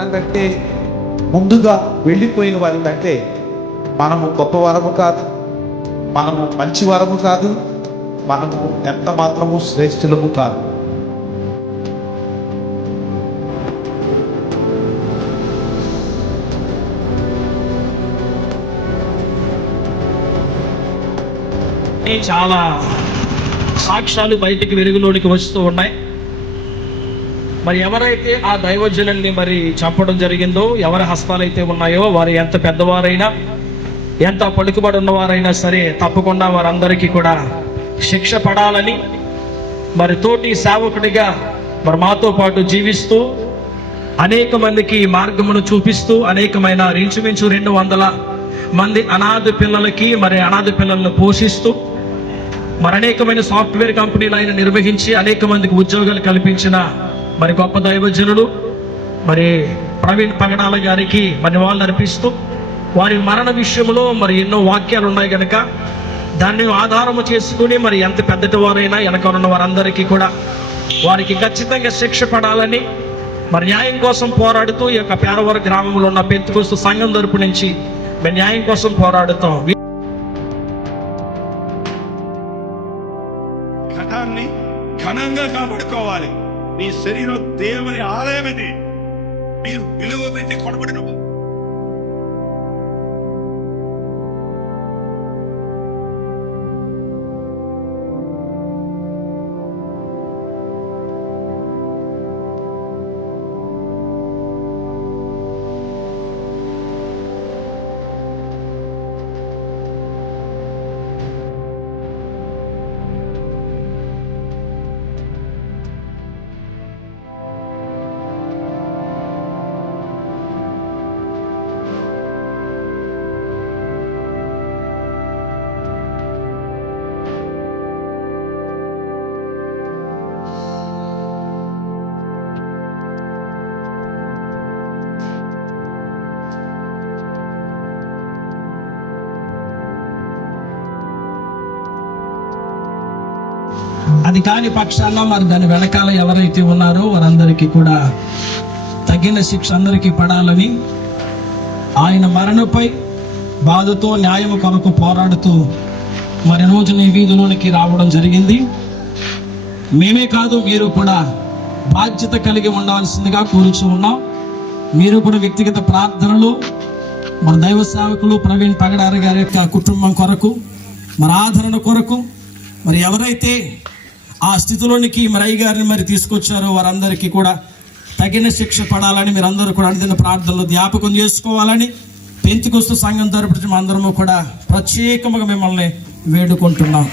మనకంటే ముందుగా వెళ్ళిపోయిన వారికంటే మనము గొప్ప వరము కాదు, మనము మంచి వరము కాదు, మనము ఎంత మాత్రము శ్రేష్ఠులము కాదు. చాలా సాక్ష్యాలు బయటికి వెలుగులోనికి వస్తూ ఉన్నాయి. మరి ఎవరైతే ఆ దైవజనుల్ని మరి చంపడం జరిగిందో, ఎవరి హస్తాలైతే ఉన్నాయో, వారు ఎంత పెద్దవారైనా ఎంత పలుకుబడి ఉన్నవారైనా సరే తప్పకుండా వారందరికీ కూడా శిక్ష పడాలని మరి తోటి సేవకుడిగా మరి మాతో పాటు జీవిస్తూ అనేక మందికి మార్గమును చూపిస్తూ అనేకమైన ఇంచుమించు 200 మంది అనాథ పిల్లలకి మరి అనాథ పిల్లలను పోషిస్తూ మరి అనేకమైన సాఫ్ట్వేర్ కంపెనీలు ఆయన నిర్వహించి అనేక మందికి ఉద్యోగాలు కల్పించిన మరి గొప్ప దైవజనుడు మరి ప్రవీణ్ పగడాల గారికి మరి వాళ్ళు అర్పిస్తూ వారి మరణ విషయంలో మరి ఎన్నో వాక్యాలు ఉన్నాయి కనుక దాన్ని ఆధారము చేసుకుని మరి ఎంత పెద్దటి వారైనా వెనక ఉన్న వారందరికీ కూడా వారికి ఖచ్చితంగా శిక్ష పడాలని మరి న్యాయం కోసం పోరాడుతూ ఈ యొక్క పేరవరం గ్రామంలో ఉన్న పెంతుకొస్తు సంఘం తరపు నుంచి మేము న్యాయం కోసం పోరాడుతాం. ఘటాన్ని ఘనంగా కాపాడుకోవాలి. నీ శరీరం దేవుని ఆలయమని మీరు విలువ పెట్టి కొనబడిన అది కాని పక్షాన మరి దాని వెనకాల ఎవరైతే ఉన్నారో వారందరికీ కూడా తగిన శిక్ష అందరికీ పడాలని ఆయన మరణపై బాధతో న్యాయము కొరకు పోరాడుతూ మరి రోజు నీ వీధిలోనికి రావడం జరిగింది. మేమే కాదు, మీరు కూడా బాధ్యత కలిగి ఉండాల్సిందిగా కోరుచూ ఉన్నాం. మీరు కూడా వ్యక్తిగత ప్రార్థనలు మన దైవ సేవకులు ప్రవీణ్ పగడారి గారి యొక్క కుటుంబం కొరకు మరి ఆదరణ కొరకు మరి ఎవరైతే ఆ స్థితిలోనికి మరి అయ్యగారిని మరి తీసుకొచ్చారో వారందరికీ కూడా తగిన శిక్ష పడాలని మీరు అందరూ కూడా అనుదిన ప్రార్థనలు జ్ఞాపకం చేసుకోవాలని పెంతుకొస్తు సంఘం తరపున అందరము కూడా ప్రత్యేకంగా మిమ్మల్ని వేడుకుంటున్నాం.